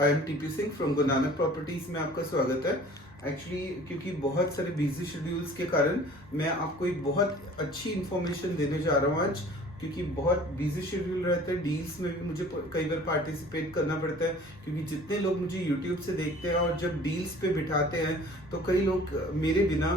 I am TP Singh from Guru Nanak properties में आपका स्वागत है। एक्चुअली क्योंकि बहुत सारे बिजी शेड्यूल्स के कारण मैं आपको एक बहुत अच्छी इन्फॉर्मेशन देने जा रहा हूँ आज, क्योंकि बहुत बिजी शेड्यूल रहते हैं। डील्स में भी मुझे कई बार पार्टिसिपेट करना पड़ता है, क्योंकि जितने लोग मुझे यूट्यूब से देखते हैं और जब डील्स पे बिठाते हैं तो कई लोग मेरे बिना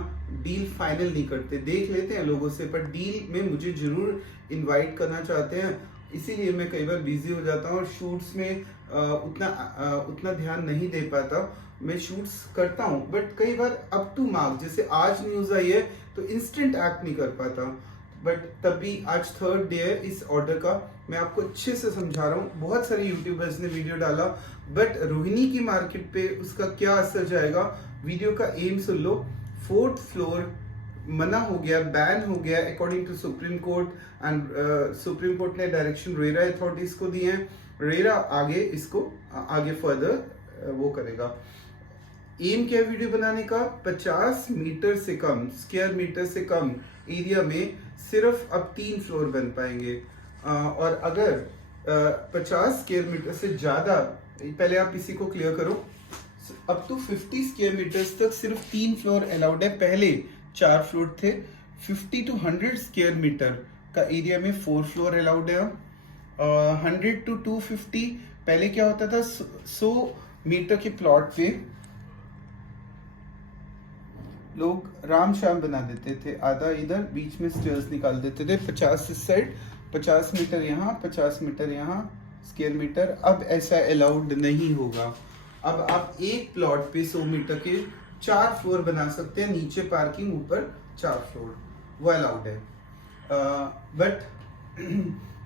डील फाइनल नहीं करते, देख लेते हैं लोगों से, पर डील में मुझे जरूर इनवाइट करना चाहते हैं। इसीलिए मैं कई बार बिजी हो जाता हूँ और शूट्स में उतना ध्यान नहीं दे पाता। मैं शूट्स करता हूँ बट कई बार अप टू मार्क, जैसे आज न्यूज़ आई है तो इंस्टेंट एक्ट नहीं कर पाता, बट तब भी आज थर्ड डे है इस ऑर्डर का। मैं आपको अच्छे से समझा रहा हूँ। बहुत सारे यूट्यूबर्स ने वीडियो डाला, बट रोहिणी की मार्केट पे उसका क्या असर जाएगा, वीडियो का एम सुन लो। 4th फ्लोर मना हो गया, बैन हो गया according to Supreme Court, and Supreme Court ने डायरेक्शन रेरा अथॉरिटीज को दिए हैं। रेरा आगे इसको आगे फर्दर वो करेगा। एम क्या वीडियो बनाने का, 50 मीटर से कम, स्क्वायर मीटर से कम एरिया में सिर्फ अब 3 फ्लोर बन पाएंगे। और अगर 50 स्क्वायर मीटर से ज्यादा, पहले आप इसी को क्लियर करो, अप टू 50 स्क्वायर मीटर्स तक सिर्फ 3 फ्लोर अलाउड है। पहले 4 फ्लोर थे। 50 to 100 स्क्वायर मीटर का एरिया में 4 फ्लोर अलाउड है। 100 to 250 पहले क्या होता था, 100 मीटर के प्लॉट पे लोग राम शाम बना देते थे, आधा इधर बीच में स्टेयर्स निकाल देते थे, 50 इस साइड, 50 मीटर यहाँ, 50 मीटर यहाँ स्क्वायर मीटर। अब ऐसा अलाउड नहीं होगा। अब आप एक प्लॉट पे 100 मीटर के 4 फ्लोर बना सकते हैं, नीचे पार्किंग, ऊपर 4 फ्लोर, वो अलाउड है। बट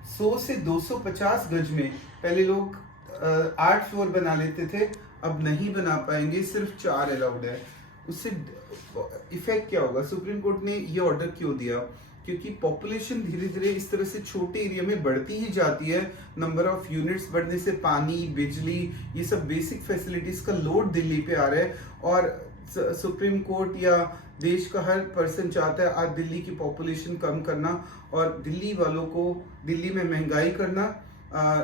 100 से 250 गज में पहले लोग 8 फ्लोर बना लेते थे, अब नहीं बना पाएंगे, सिर्फ 4 अलाउड है। उससे इफेक्ट क्या होगा, सुप्रीम कोर्ट ने ये ऑर्डर क्यों दिया, क्योंकि पॉपुलेशन धीरे धीरे इस तरह से छोटे एरिया में बढ़ती ही जाती है। नंबर ऑफ यूनिट्स बढ़ने से पानी, बिजली, ये सब बेसिक फैसिलिटीज का लोड दिल्ली पे आ रहा है, और सुप्रीम कोर्ट या देश का हर पर्सन चाहता है आज दिल्ली की पॉपुलेशन कम करना और दिल्ली वालों को, दिल्ली में महंगाई करना।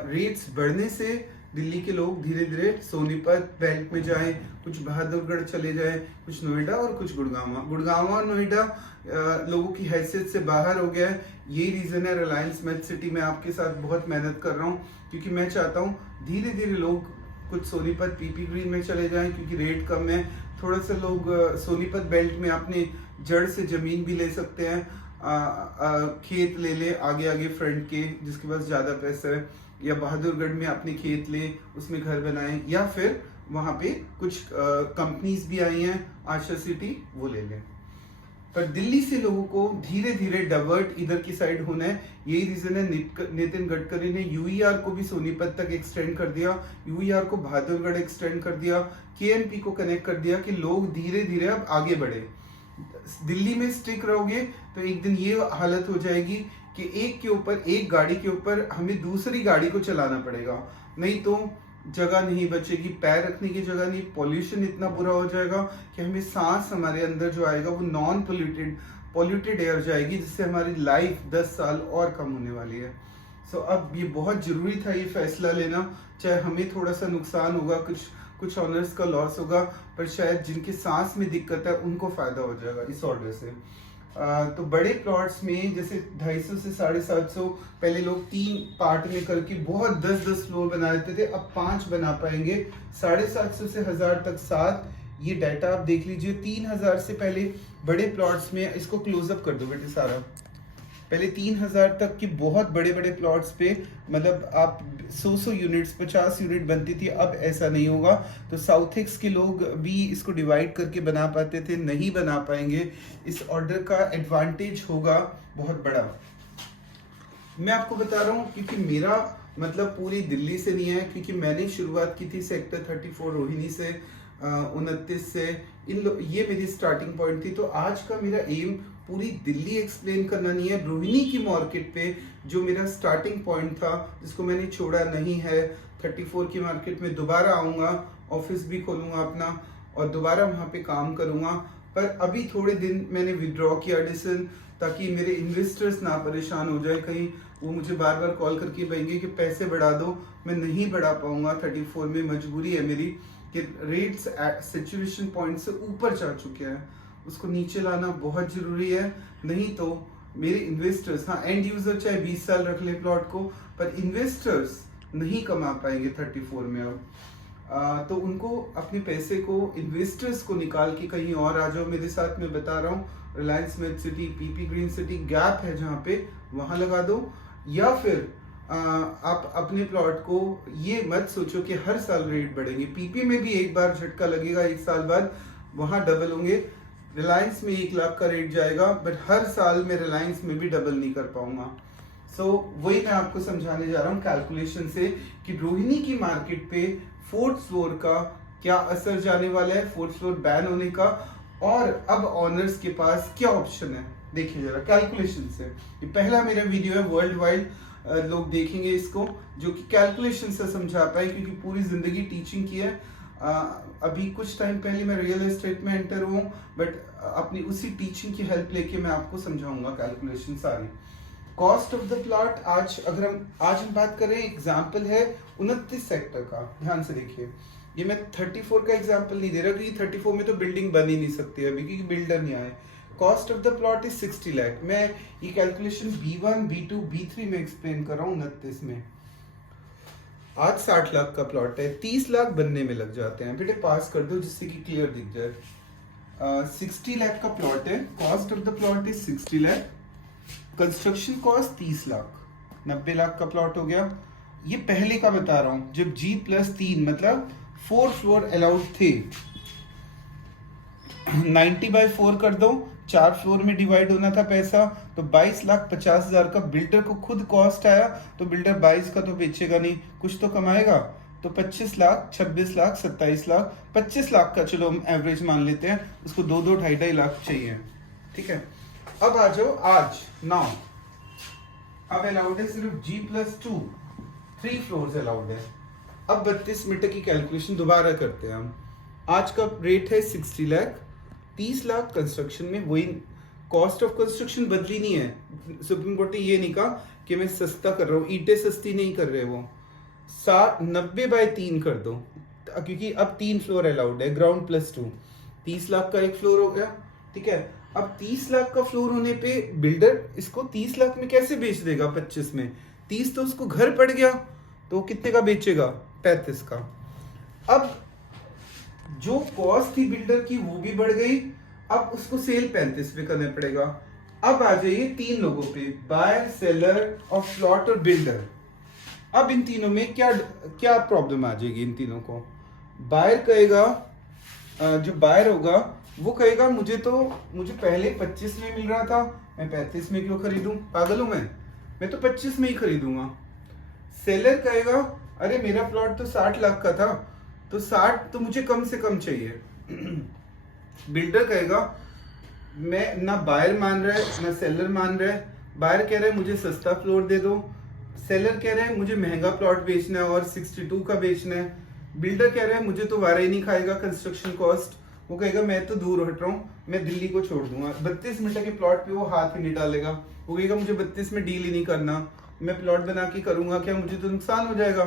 रेट्स बढ़ने से दिल्ली के लोग धीरे धीरे सोनीपत बेल्ट में जाएं, कुछ बहादुरगढ़ चले जाएं, कुछ नोएडा और कुछ गुड़गांव और नोएडा लोगों की हैसियत से बाहर हो गया है। यही रीजन है रिलायंस मेट सिटी में आपके साथ बहुत मेहनत कर रहा हूँ, क्योंकि मैं चाहता हूँ धीरे धीरे लोग कुछ सोनीपत पीपी ग्रीन में चले जाएं, क्योंकि रेट कम है। थोड़ा सा लोग सोनीपत बेल्ट में अपने जड़ से जमीन भी ले सकते हैं, खेत ले ले आगे आगे फ्रंट के, जिसके पास ज्यादा पैसा है, या बहादुरगढ़ में अपने खेत ले, उसमें घर बनाएं, या फिर वहां पे कुछ कंपनीज भी आई हैं, आशा सिटी, वो ले लें। पर दिल्ली से लोगों को धीरे धीरे डाइवर्ट इधर की साइड होना है। यही रीजन है नितिन गडकरी ने यूईआर को भी सोनीपत तक एक्सटेंड कर दिया, यूईआर को बहादुरगढ़ एक्सटेंड कर दिया, केएनपी को कनेक्ट कर दिया, कि लोग धीरे धीरे अब आगे बढ़े। दिल्ली में स्टिक रहोगे तो एक दिन ये हालत हो जाएगी कि एक के ऊपर, एक गाड़ी के ऊपर हमें दूसरी गाड़ी को चलाना पड़ेगा, नहीं तो जगह नहीं बचेगी, पैर रखने की जगह नहीं। पॉल्यूशन इतना बुरा हो जाएगा कि हमें सांस हमारे अंदर जो आएगा वो नॉन पॉल्यूटेड एयर जाएगी, जिससे हमारी लाइफ 10 साल और कम होने वाली है। सो अब ये बहुत जरूरी था ये फैसला लेना, चाहे हमें थोड़ा सा नुकसान होगा, कुछ ऑनर्स का लॉस होगा, पर शायद जिनके सांस में दिक्कत है उनको फायदा हो जाएगा इस ऑर्डर से। तो बड़े प्लॉट्स में जैसे 250 से 750, पहले लोग 3 पार्ट में करके बहुत 10-10 फ्लोर बना लेते थे, अब 5 बना पाएंगे। 750 से 1000 तक 7, ये डाटा आप देख लीजिए। 3000 से पहले बड़े प्लॉट्स में, इसको क्लोजअप कर दो बेटे सारा, पहले 3000 तक की बहुत बड़े बड़े प्लॉट्स पे मतलब आप 100 यूनिट्स, 50 यूनिट बनती थी, अब ऐसा नहीं होगा। तो साउथ एक्स के लोग भी इसको डिवाइड करके बना पाते थे, नहीं बना पाएंगे। इस ऑर्डर का एडवांटेज होगा बहुत बड़ा। मैं आपको बता रहा हूँ क्योंकि मेरा मतलब पूरी दिल्ली से नहीं है, क्योंकि मैंने शुरुआत की थी सेक्टर 34 रोहिणी से, 29 से, ये मेरी स्टार्टिंग पॉइंट थी। तो आज का मेरा एम पूरी दिल्ली एक्सप्लेन करना नहीं है, रोहिणी की मार्केट पे जो मेरा स्टार्टिंग पॉइंट था, जिसको मैंने छोड़ा नहीं है। 34 की मार्केट में दोबारा आऊँगा, ऑफिस भी खोलूँगा अपना और दोबारा वहाँ पे काम करूँगा। पर अभी थोड़े दिन मैंने विड्रॉ किया डिसीजन, ताकि मेरे इन्वेस्टर्स ना परेशान हो जाए, कहीं वो मुझे बार बार कॉल करके कहेंगे कि पैसे बढ़ा दो, मैं नहीं बढ़ा पाऊंगा 34 में, मजबूरी है मेरी कि रेट्स सिचुएशन पॉइंट से ऊपर जा चुके हैं, उसको नीचे लाना बहुत जरूरी है। नहीं तो मेरे इन्वेस्टर्स, हाँ एंड यूजर चाहे 20 साल रख ले प्लॉट को, पर इन्वेस्टर्स नहीं कमा पाएंगे 34 में अब। तो उनको अपने पैसे को, इन्वेस्टर्स को निकाल के कहीं और आ जाओ मेरे साथ, मैं बता रहा हूँ Reliance made city, PP green city, gap है जहाँ पे, वहाँ लगा दो। या फिर आप अपने प्लॉट को ये मत सोचो कि हर साल रेट बढ़ेंगे, पीपी में भी एक बार झटका लगेगा, एक साल बाद वहाँ डबल होंगे। रिलायंस में 1 लाख का रेट जाएगा, बट हर साल में रिलायंस में भी डबल नहीं कर पाऊंगा। वही मैं आपको समझाने जा रहा हूँ कैलकुलेशन से कि रोहिणी की मार्केट पे 4th फ्लोर का क्या असर जाने वाला है, 4th फ्लोर बैन होने का, और अब ऑनर्स के पास क्या ऑप्शन है। देखिए जरा कैलकुलेशन से, ये पहला मेरा वीडियो है वर्ल्ड वाइड, लोग देखेंगे इसको जो कि कैलकुलेशन से समझा पाए, क्योंकि पूरी जिंदगी टीचिंग की है। अभी कुछ टाइम पहले मैं रियल एस्टेट में एंटर हूँ, बट अपनी उसी टीचिंग की हेल्प लेके मैं आपको समझाऊंगा कैलकुलेशन सारी। कॉस्ट ऑफ द प्लॉट, आज हम बात करें, एग्जाम्पल है 29 सेक्टर का, ध्यान से देखिए। ये मैं 34 का एग्जाम्पल नहीं दे रहा, क्योंकि 34 में तो बिल्डिंग बन ही नहीं सकती अभी, क्योंकि बिल्डर नहीं आए। Cost of the plot is 60 lakh. मैं ये कैलकुलेशन B1, B2, B3 में एक्सप्लेन कर रहा हूँ 29 में। आज 60 लाख का प्लॉट है, 30 लाख बनने में लग जाते हैं। बेटे पास कर दो जिससे कि क्लियर दिख जाए। 60 लाख का प्लॉट है, cost of the plot is 60 lakh, construction cost 30 lakh, 90 lakh का प्लॉट हो गया। ये पहले का बता रहा हूं, जब G+3 मतलब 4 फ्लोर अलाउड थे। 90/4 कर दो, 4 फ्लोर में डिवाइड होना था पैसा, तो 22,50,000 का बिल्डर को खुद कॉस्ट आया। तो बिल्डर 22 का तो बेचेगा नहीं, कुछ तो कमाएगा। तो 25 लाख, 26 लाख, 27 लाख, 25 लाख का चलो हम एवरेज मान लेते हैं, उसको 2-2, 2.5 लाख चाहिए। ठीक है, अब आ जाओ आज नाउ। अब अलाउड है सिर्फ G+2, 3 फ्लोर्स अलाउड है। अब 32 मीटर की कैलकुलेशन दोबारा करते हैं हम। आज का रेट है 60 लाख, 30 लाख कंस्ट्रक्शन में, वही कॉस्ट ऑफ कंस्ट्रक्शन बदली नहीं है। सुप्रीम कोर्ट ने ये नहीं कहा कि मैं सस्ता कर रहा हूँ, ईंटें सस्ती नहीं कर रहे वो। 90/3 कर दो, क्योंकि अब 3 फ्लोर अलाउड है, ग्राउंड +2, 30 लाख का एक फ्लोर हो गया। ठीक है, अब 30 लाख का फ्लोर होने पे बिल्डर इसको 30 लाख में कैसे बेच देगा 25 में? 30 तो उसको घर पड़ गया, तो कितने का बेचेगा? 35 का। अब जो कॉस्ट थी बिल्डर की वो भी बढ़ गई, अब उसको सेल 35 पे करना पड़ेगा। अब आ जाइए 3 लोगों पे, बायर, सेलर और प्लॉट और बिल्डर। अब इन तीनों में क्या प्रॉब्लम आ जाएगी इन तीनों को? बायर कहेगा, जो बायर होगा वो कहेगा मुझे पहले 25 में मिल रहा था, मैं 35 में क्यों खरीदूं? पागल हूं मैं तो 25 में ही खरीदूंगा। सेलर कहेगा अरे मेरा प्लॉट तो 60 लाख का था, तो 60 तो मुझे कम से कम चाहिए। बिल्डर कहेगा मैं ना बायर मान रहा है ना सेलर मान रहा है। बायर कह रहा है मुझे सस्ता फ्लोर दे दो, सेलर कह रहा है मुझे महंगा प्लॉट बेचना है और 62 का बेचना है। बिल्डर कह रहा है मुझे तो वारा ही नहीं खाएगा कंस्ट्रक्शन कॉस्ट, वो कहेगा मैं तो दूर हट रहा हूँ, मैं दिल्ली को छोड़ दूंगा। 32 मीटर के प्लॉट पे वो हाथ ही नहीं डालेगा, वो कहेगा मुझे 32 में डील ही नहीं करना, मैं प्लॉट बना के करूंगा क्या, मुझे तो नुकसान हो जाएगा।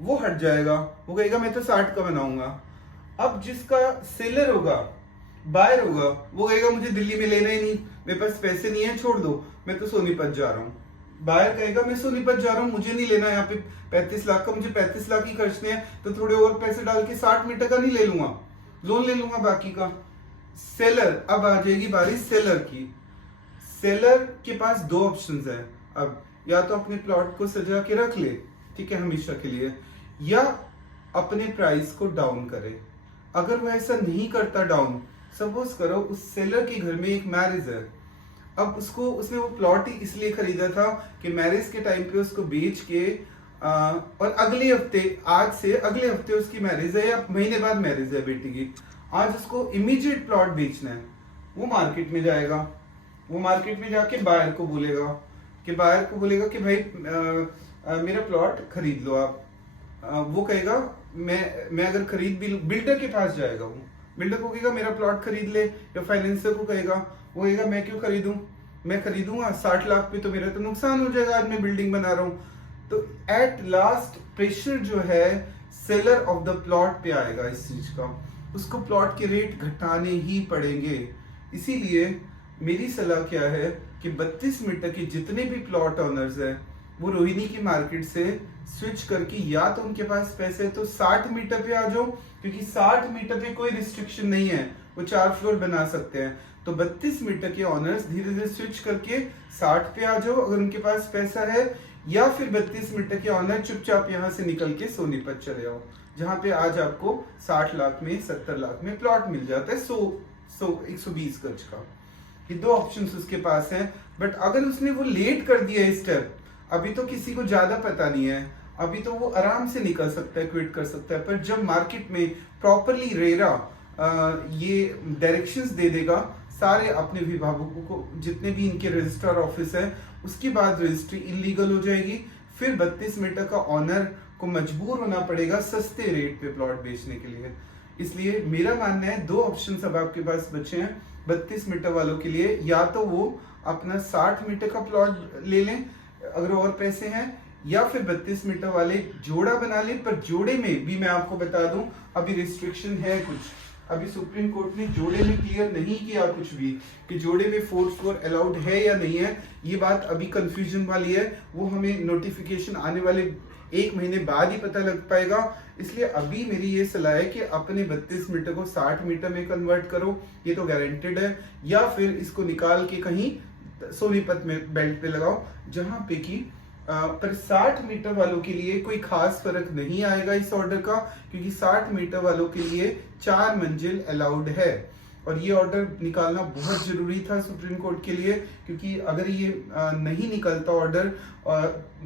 वो हट जाएगा, वो कहेगा मैं तो 60 का बनाऊंगा। अब जिसका सेलर होगा, बायर होगा, वो कहेगा मुझे दिल्ली में लेना ही नहीं, मेरे पास पैसे नहीं है, छोड़ दो, मैं तो सोनीपत जा रहा हूँ। बायर कहेगा मैं सोनीपत जा रहा हूँ, मुझे नहीं लेना यहाँ पे 35 लाख का, मुझे 35 लाख ही खर्चने हैं, तो थोड़े और पैसे डाल के 60 मीटर का नहीं ले लूंगा, लोन ले लूंगा बाकी का। सेलर, अब आ जाएगी बारी सेलर की। सेलर के पास 2 ऑप्शंस है, अब या तो अपने प्लॉट को सजा के रख ले, ठीक है, हमेशा के लिए, या अपने प्राइस को डाउन करे। अगर वो ऐसा नहीं करता डाउन, सपोज करो उस सेलर के घर में एक मैरिज है, अब उसने वो प्लॉट ही इसलिए खरीदा था कि मैरिज के टाइम पे उसको बेच के और अगले हफ्ते, आज से अगले हफ्ते उसकी मैरिज है या महीने बाद मैरिज है बेटी की, आज उसको इमीडिएट प्लॉट बेचना है। वो मार्केट में जाएगा, वो मार्केट में जाके बायर को बोलेगा कि भाई मेरा प्लॉट खरीद लो आप। वो कहेगा मैं अगर खरीद भी, बिल्डर के पास जाएगा, वो बिल्डर को कहेगा मेरा प्लॉट खरीद ले, या फाइनेंसर को कहेगा, वो कहेगा मैं क्यों खरीदूं, मैं खरीदूंगा 60 लाख पे, तो मेरा तो नुकसान हो जाएगा, आज मैं बिल्डिंग बना रहा हूँ। तो एट लास्ट प्रेशर जो है सेलर ऑफ द प्लॉट पे आएगा इस चीज का, उसको प्लॉट के रेट घटाने ही पड़ेंगे। इसीलिए मेरी सलाह क्या है कि 32 मीटर के जितने भी प्लॉट ऑनर्स हैं वो रोहिणी की मार्केट से स्विच करके, या तो उनके पास पैसे है तो 60 मीटर पे आ जाओ, क्योंकि 60 मीटर पे कोई रिस्ट्रिक्शन नहीं है, वो 4 फ्लोर बना सकते हैं। तो 32 मीटर के ऑनर्स धीरे धीरे स्विच करके 60 पे आ जाओ अगर उनके पास पैसा है, या फिर 32 मीटर के ऑनर चुपचाप यहाँ से निकल के सोनीपत चले जाओ, जहाँ पे आज आपको 60 लाख में 70 लाख में प्लॉट मिल जाता है 120 गज का। ये दो ऑप्शंस उसके पास हैं। बट अगर उसने वो लेट कर दिया है स्टेप, अभी तो किसी को ज्यादा पता नहीं है, अभी तो वो आराम से निकल सकता है, क्विट कर सकता है। पर जब मार्केट में प्रॉपरली रेरा ये डायरेक्शंस दे देगा सारे अपने विभागों को, जितने भी इनके रजिस्ट्रार ऑफिस है, उसके बाद रजिस्ट्री इलीगल हो जाएगी। फिर 32 मीटर का ऑनर को मजबूर होना पड़ेगा सस्ते रेट पे प्लॉट बेचने के लिए। इसलिए मेरा मानना है दो ऑप्शन अब आपके पास बचे हैं 32 मीटर वालों के लिए, या तो वो अपना 60 मीटर का प्लॉट ले लें अगर और पैसे हैं, या फिर 32 मीटर वाले जोड़ा बना लें। पर जोड़े में भी मैं आपको बता दूं अभी रिस्ट्रिक्शन है कुछ, अभी सुप्रीम कोर्ट ने जोड़े में क्लियर नहीं किया कुछ भी कि जोड़े में 4th फ्लोर अलाउड है या नहीं है। ये बात अभी कंफ्यूजन वाली है, वो हमें नोटिफिकेशन आने वाले 1 महीने बाद ही पता लग पाएगा। इसलिए अभी मेरी ये सलाह है कि अपने 32 मीटर को 60 मीटर में कन्वर्ट करो, ये तो गारंटेड है, या फिर इसको निकाल के कहीं सोनीपत में बेल्ट पे लगाओ, जहां पे कि पर 60 मीटर वालों के लिए कोई खास फर्क नहीं आएगा इस ऑर्डर का, क्योंकि 60 मीटर वालों के लिए 4 मंजिल अलाउड है। और ये ऑर्डर निकालना बहुत जरूरी था सुप्रीम कोर्ट के लिए, क्योंकि अगर ये नहीं निकलता ऑर्डर,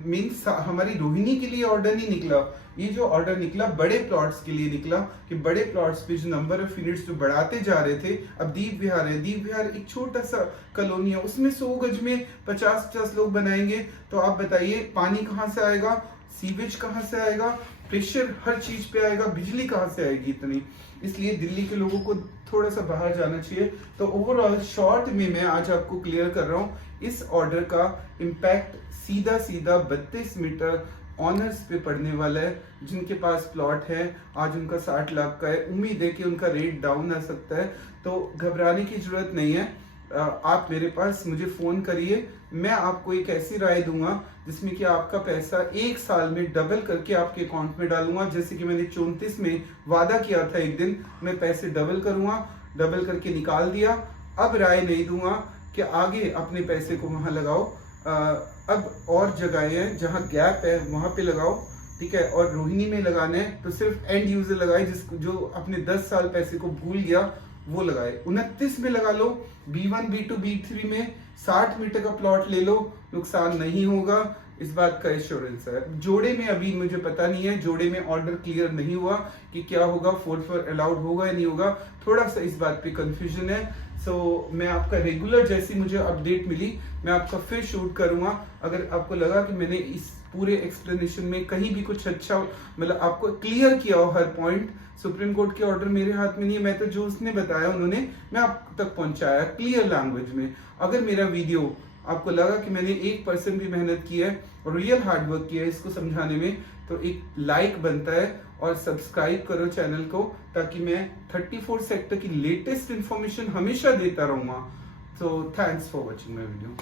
मीन्स हमारी रोहिणी के लिए ऑर्डर नहीं निकला, ये जो ऑर्डर निकला बड़े प्लॉट्स के लिए निकला, कि बड़े प्लॉट्स पे जो नंबर ऑफ यूनिट्स जो बढ़ाते जा रहे थे। अब दीप विहार है, दीप विहार एक छोटा सा कॉलोनी है, उसमें 100 गज में 50-50 लोग बनाएंगे, तो आप बताइए पानी कहाँ से आएगा, सीवेज कहाँ से आएगा, प्रेशर हर चीज पे आएगा, बिजली कहाँ से आएगी इतनी। इसलिए दिल्ली के लोगों को थोड़ा सा बाहर जाना चाहिए। तो ओवरऑल शॉर्ट में मैं आज आपको क्लियर कर रहा हूँ, इस ऑर्डर का इम्पैक्ट सीधा 32 मीटर ऑनर्स पे पड़ने वाला है, जिनके पास प्लॉट है, आज उनका 60 लाख का है, उम्मीद है कि उनका रेट डाउन आ सकता है। तो घबराने की जरूरत नहीं है, आप मेरे पास मुझे फोन करिए, मैं आपको एक ऐसी राय दूंगा जिसमें कि आपका पैसा 1 साल में डबल करके आपके अकाउंट में डालूंगा। जैसे कि मैंने 34 में वादा किया था, एक दिन मैं पैसे डबल करूंगा, डबल करके निकाल दिया। अब राय नहीं दूंगा कि आगे अपने पैसे को वहां लगाओ, अब और जगह है जहां गैप है वहां पे लगाओ, ठीक है। और रोहिणी में लगाना है तो सिर्फ एंड यूजर लगाए, जिसको जो अपने 10 साल पैसे को भूल गया वो लगाए। 29 में लगा लो, B1 B2 B3 में 60 मीटर का प्लॉट ले लो, नुकसान नहीं होगा, इस बात का एश्योरेंस है। जोड़े में अभी मुझे पता नहीं है, जोड़े में ऑर्डर क्लियर नहीं हुआ कि क्या होगा, 4th फ्लोर अलाउड होगा या नहीं होगा, थोड़ा सा इस बात पे कंफ्यूजन है। सो मैं आपका रेगुलर जैसी मुझे अपडेट मिली मैं आपका फिर शूट करूंगा। अगर आपको लगा कि मैंने इस पूरे एक्सप्लेनेशन में कहीं भी कुछ अच्छा मतलब आपको क्लियर किया हो हर पॉइंट, सुप्रीम कोर्ट के ऑर्डर मेरे हाथ में नहीं है, मैं तो जो उसने बताया उन्होंने मैं आप तक पहुंचाया क्लियर लैंग्वेज में। अगर मेरा वीडियो आपको लगा कि मैंने 1% भी मेहनत की है और रियल हार्डवर्क किया है इसको समझाने में, तो एक लाइक बनता है और सब्सक्राइब करो चैनल को, ताकि मैं 34 सेक्टर की लेटेस्ट इंफॉर्मेशन हमेशा देता रहूंगा। तो thanks for watching my video.